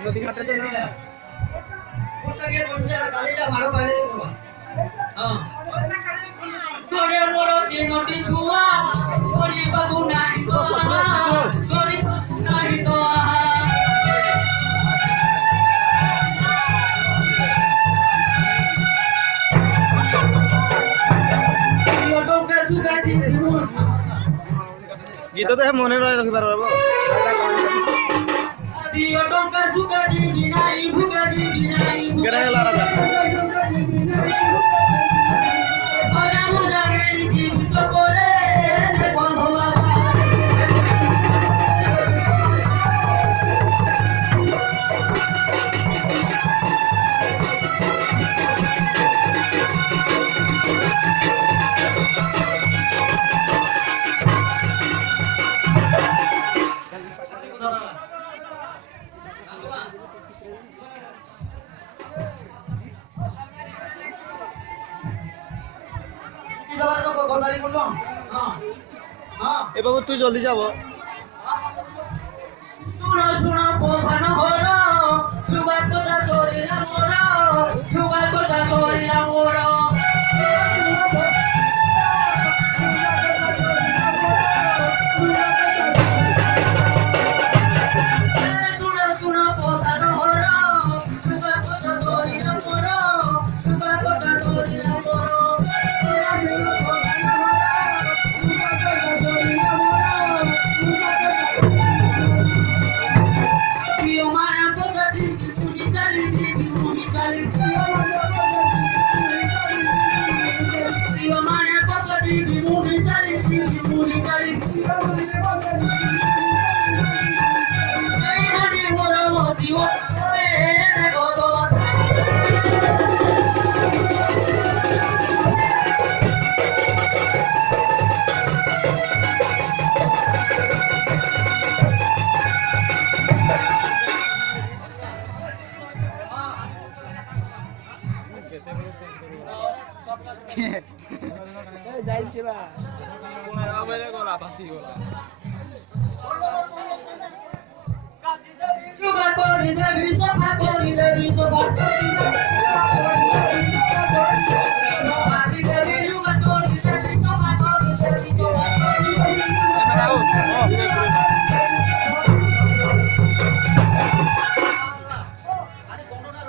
নদী ঘাটে তো না ওটাকে বন্ধুরা কালিটা মারো পালে হ্যাঁ তোরে মোর চিনটি ছুয়া ওরে বাবু নাই তো সরি নাই তো গীত তো মনে রাখি পারবো দিও টঙ্কা সুকা দিবি নাই ভুকা দিবি নাই কেন গেল রাজা ওরা মোরা মেরি জীবিত করে বন্ধু বাবা এ বাবু তুই জলদি যাব শুনো শুনো প্রধান ঘর সুগার কথা করিলাম মোর সুগার কথা করিলাম মোর শুনো শুনো প্রধান ঘর সুগার কথা করিলাম মোর সুগার কথা করিলাম মোর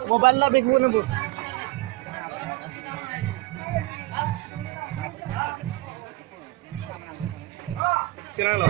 মোবাইল না দেখবো না কেন গেল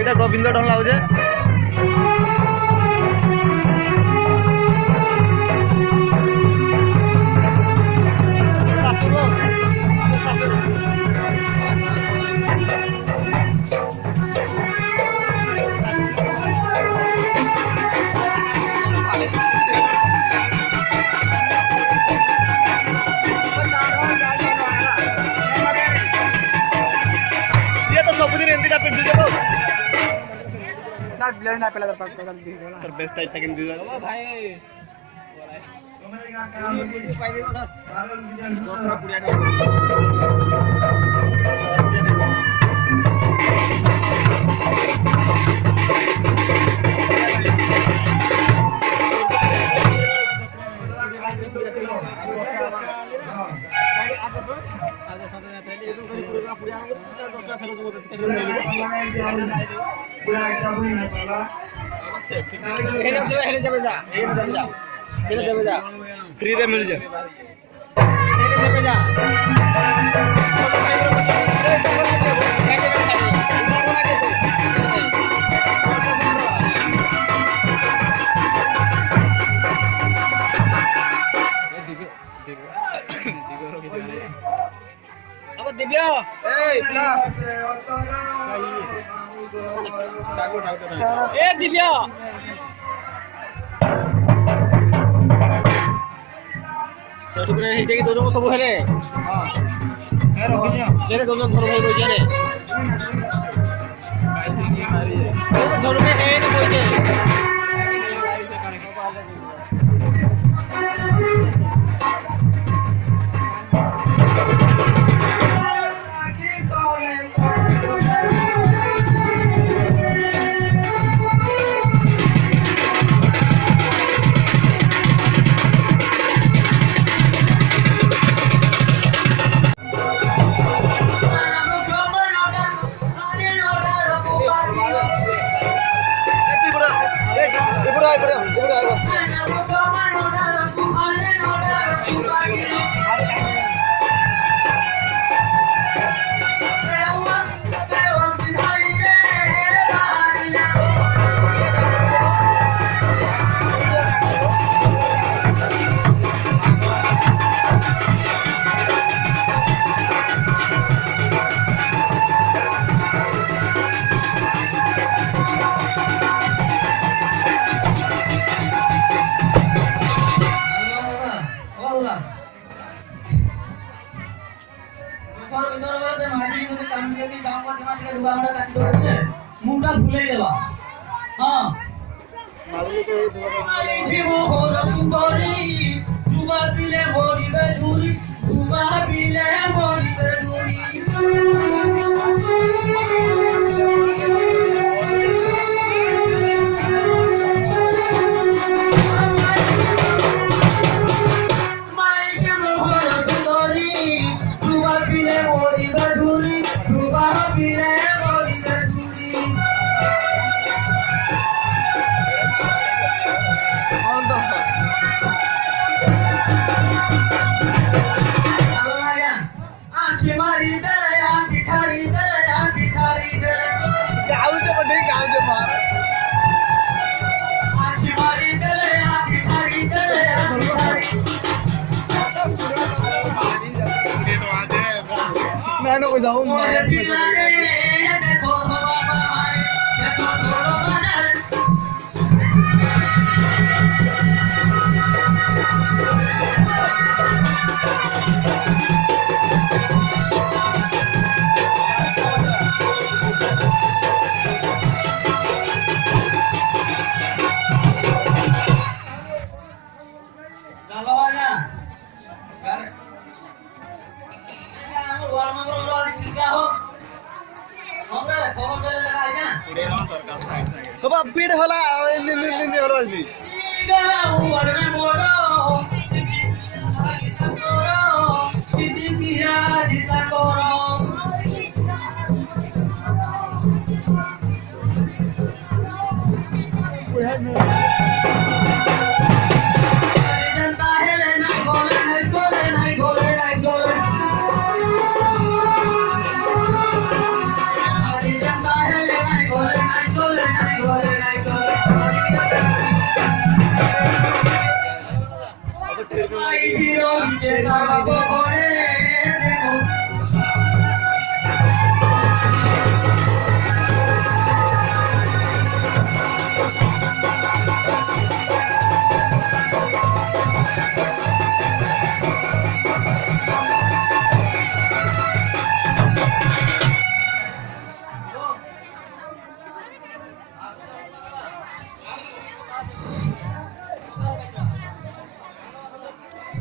এটা গোবিন্দ ঢং লাগুছে ସବୁଦିନ ଏମିତିଟା ପିନ୍ଧୁଛ ନା ବିଲରେ ନା ପିଲା ତାର ବେଷ୍ଟ ଟାଇପ ସେକେଣ୍ଡ ଦିଅ ଭାଇ फ्री रे मिल जाए दिव्या ए दिव्या सेठी पुरा हेटे कि दोजन सब हेले हां ए रखिया सेरे दोजन घर भाई कइले ए झोड़ में ए कइले मुंडा भूले देवा हां मालूम तो ये मोहर तुंगरी दुआ पिले मोरी बेदुरी दुआ पिले मोरी बेदुरी माय के मोहर तुंगरी दुआ पिले मोरी बेदुरी दुआ पिले मोरी बेदुरी आंखी मारी दे आंखी खारी दे आंखी खारी दे गाँव से बड़े गाँव से मार आंखी मारी दे आंखी खारी दे आंखी खारी मैं ना कोई जाऊँ मोरे पिलाने देखो बाबा देखो बाबा कब पीड़ होला इन होला जी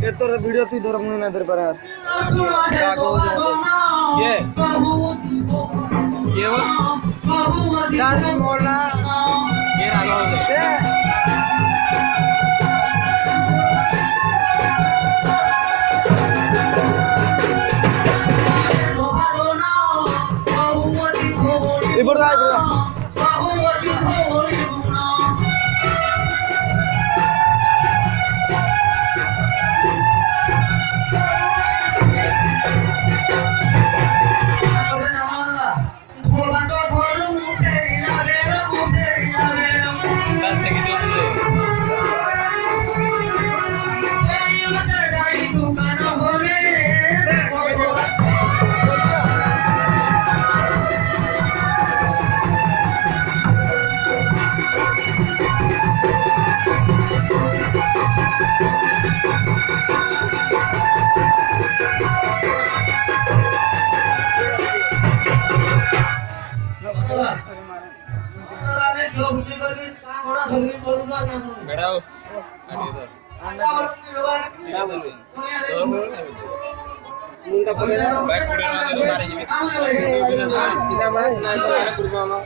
ये तो वीडियो तू इधर मुंह में इधर पर यार ये वो डांस बोलना ये रागा हो बाबू બેઠાઓ મુંડા પડેલા બાઈક પડેલા તો મારી જીવે સીધા મારે ના તો મારે કુરબામાં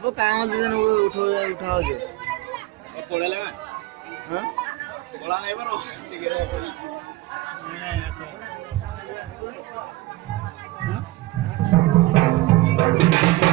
तो काम दिन उठाओ जो पोड़ा लगा हाँ पोड़ा नहीं बरो ठीक है